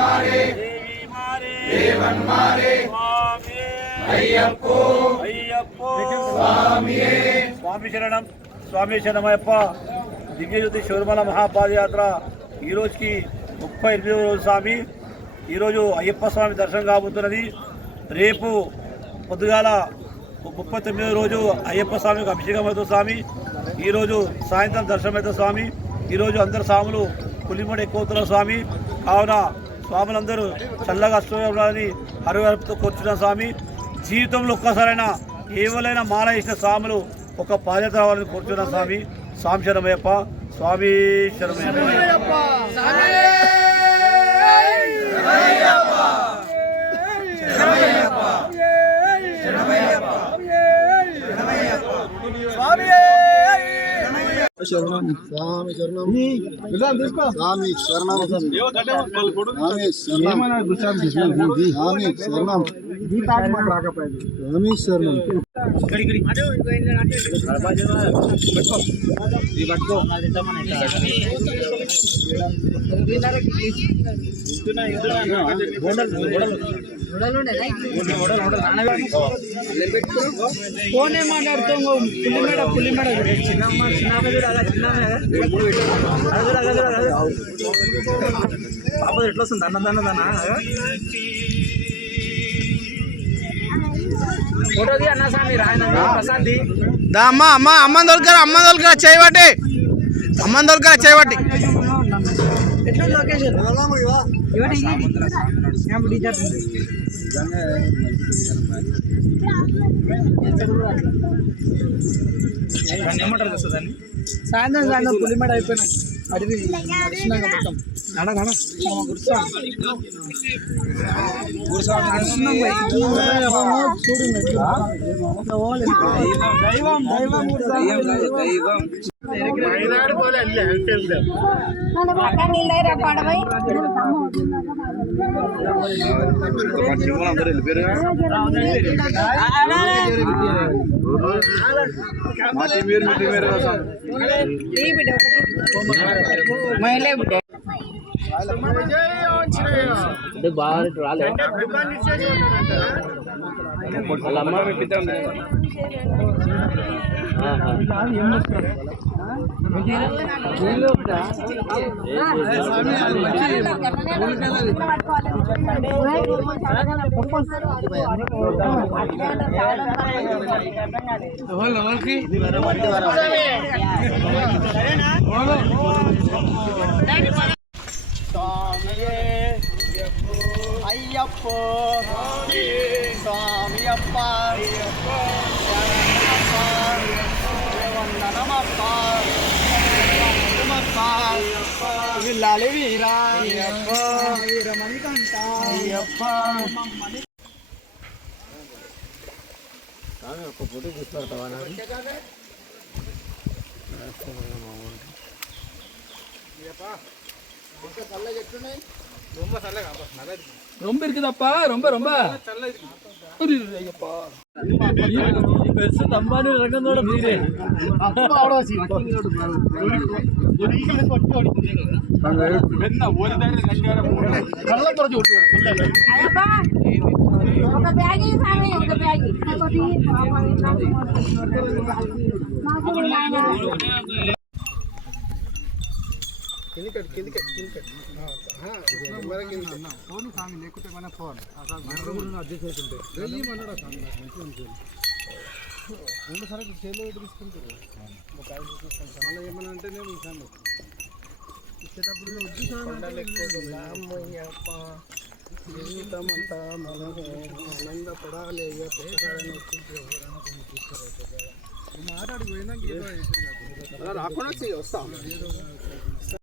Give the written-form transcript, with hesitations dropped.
मारे देवी मारे देवन मारे स्वामी अय्यप्पो अय्यप्पो स्वामिये स्वामी शरणम स्वामी शरणमयप्प దివ్యజ్యోతి శబరిమల మహాపాదయాత్ర ఈరోజుకి 38వ రోజు స్వామి. ఈరోజు అయ్యప్ప స్వామి దర్శనం కాబోతున్నది. రేపు పొద్దుగాల 39వ రోజు అయ్యప్ప స్వామికి అభిషేకం అవుతుంది స్వామి. ఈరోజు సాయంత్రం దర్శనం అవుతుంది స్వామి. ఈరోజు అందరు స్వాములు పులిమడి ఎక్కువతున్నారు స్వామి. కావున స్వాములందరూ చల్లగా అష్టమని హరిహరపుతో కూర్చున్న స్వామి. జీవితంలో ఒక్కసారైనా ఏవలైనా మాల వేసిన స్వాములు ఒక పాదయాత్ర రావాలని కూర్చున్న స్వామి. స్వామి శరణమయ్యప్ప, స్వామి శరణమయ్యప్ప. శరణం స్వామి శరణం స్వామి శరణం స్వామి శరణం స్వామి శరణం ఫోన్ మాట్లాడుతాం పులిమేడ బాబు ఎట్లా వస్తుంది దన్న ఫోటో ది అన్న స్వామి రాయన ప్రసాద్ ది దా అమ్మ దొరకరా చేయబట్టి ఎట్లా లొకేషన్ ఏమంటారు వస్తుందని సాయంత్రం పులిమేడ అయిపోయినా అడిగి నడుస్తున్నాక మొత్తం బాగా రాలే అయ్యప్ప స్వామియప్ప విల్లాలి వీరా వీరమణికంఠ అయ్యప్ప ఒక ఫోటో తీసుకుంటావా ரொம்ப இருக்குதாப்பா ரொம்ப ரொம்ப ஐயப்பா பெருசு தம்பானு ரங்கத்தோட மீறே ఒక బ్యాగ్ సామే ఒక బ్యాగ్ ఫోన్ సామి లేకుంటే మన ఫోన్ అడ్జస్ట్ అవుతుంటే రెండు సార్లు చేలో తీసుకుంటారు చాలా ఏమన్నా అంటే నేను ఇస్తాను ఇచ్చేటప్పుడు జీవితం అంతా మనమే ఆనందపడాలి మాట్లాడి పోయినాక రాకుండా వస్తాం